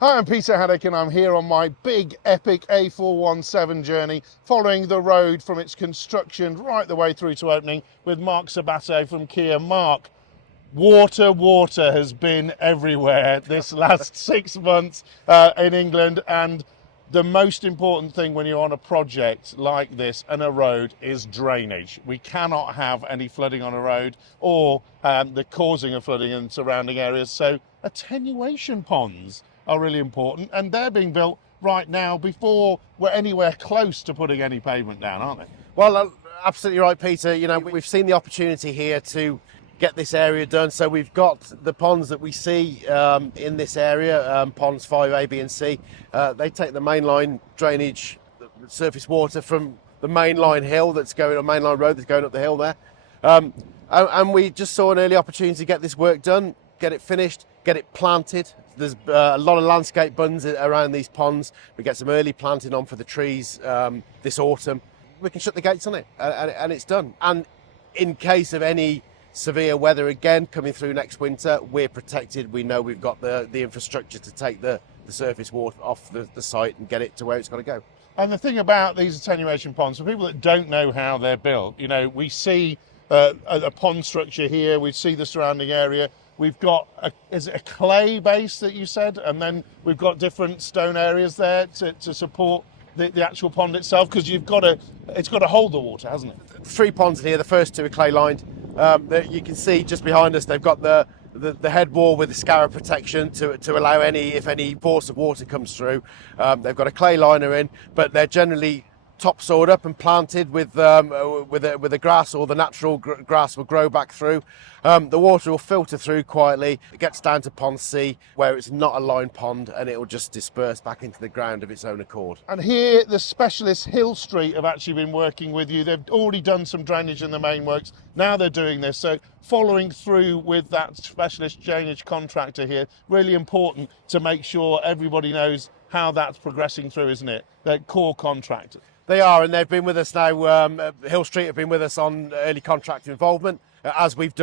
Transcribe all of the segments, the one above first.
Hi, I'm Peter Haddock and I'm here on my big epic A417 journey following the road from its construction right the way through to opening with Mark Sabbato from Kier. Mark, water has been everywhere this last 6 months in England, and the most important thing when you're on a project like this and a road is drainage. We cannot have any flooding on a road or the causing of flooding in surrounding areas, so attenuation ponds are really important, and they're being built right now before we're anywhere close to putting any pavement down, aren't they? Well, absolutely right, Peter. You know, we've seen the opportunity here to get this area done. So we've got the ponds that we see in this area, ponds 5A, B and C. They take the mainline drainage, the surface water from the mainline hill that's going, a mainline road that's going up the hill there. And we just saw an early opportunity to get this work done, get it finished, get it planted. There's a lot of landscape buttons around these ponds. We get some early planting on for the trees this autumn. We can shut the gates on it and it's done. And in case of any severe weather again coming through next winter, we're protected. We know we've got the infrastructure to take the surface water off the site and get it to where it's got to go. And the thing about these attenuation ponds, for people that don't know how they're built, you know, we see a pond structure here, we see the surrounding area. We've got, is it a clay base that you said? And then we've got different stone areas there to support the actual pond itself, because it's got to hold the water, hasn't it? 3 ponds in here, the first 2 are clay lined. You can see just behind us, they've got the head wall with the scarab protection to allow if any force of water comes through. They've got a clay liner in, but they're generally topsoiled up and planted with the grass, or the natural grass will grow back through. The water will filter through quietly. It gets down to pond C, where it's not a lined pond, and it will just disperse back into the ground of its own accord. And here the specialists Hillstreet have actually been working with you. They've already done some drainage in the main works. Now they're doing this. So following through with that specialist drainage contractor here, really important to make sure everybody knows how that's progressing through, isn't it? They're core contractors. They are, and they've been with us now. Hillstreet have been with us on early contractor involvement. As we've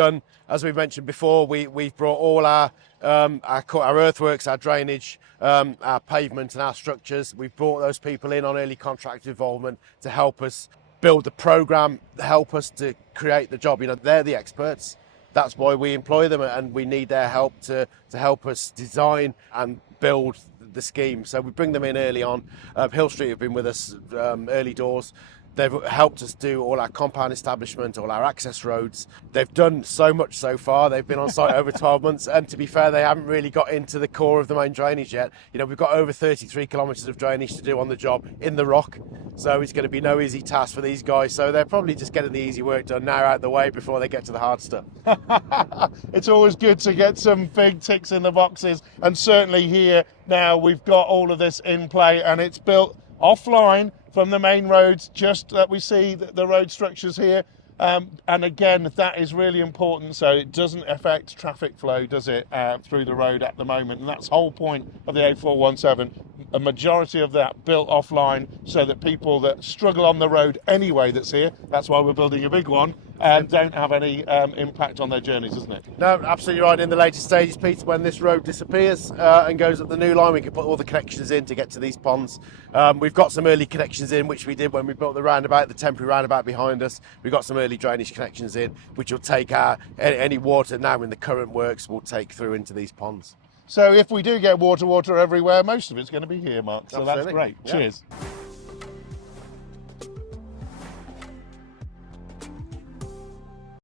mentioned before, we've brought all our earthworks, our drainage, our pavement and our structures. We've brought those people in on early contractor involvement to help us build the programme, help us to create the job. You know, they're the experts. That's why we employ them, and we need their help to help us design and build the scheme. So we bring them in early on. Hillstreet have been with us early doors. They've helped us do all our compound establishment, all our access roads. They've done so much so far. They've been on site over 12 months, and to be fair, they haven't really got into the core of the main drainage yet. You know, we've got over 33 kilometres of drainage to do on the job in the rock, so it's going to be no easy task for these guys. So they're probably just getting the easy work done now out the way before they get to the hard stuff. It's always good to get some big ticks in the boxes, and certainly here now we've got all of this in play, and it's built offline from the main roads, just that we see the road structures here. And again, that is really important, so it doesn't affect traffic flow, does it, through the road at the moment. And that's the whole point of the A417. A majority of that built offline, so that people that struggle on the road anyway that's here, that's why we're building a big one, don't have any impact on their journeys, isn't it? No, absolutely right. In the later stages, Peter, when this road disappears and goes up the new line, we can put all the connections in to get to these ponds. We've got some early connections in, which we did when we built the roundabout, the temporary roundabout behind us. We've got some early drainage connections in, which will take any water now in the current works will take through into these ponds. So if we do get water everywhere, most of it's going to be here, Mark. So Absolutely. That's great. Yeah. Cheers.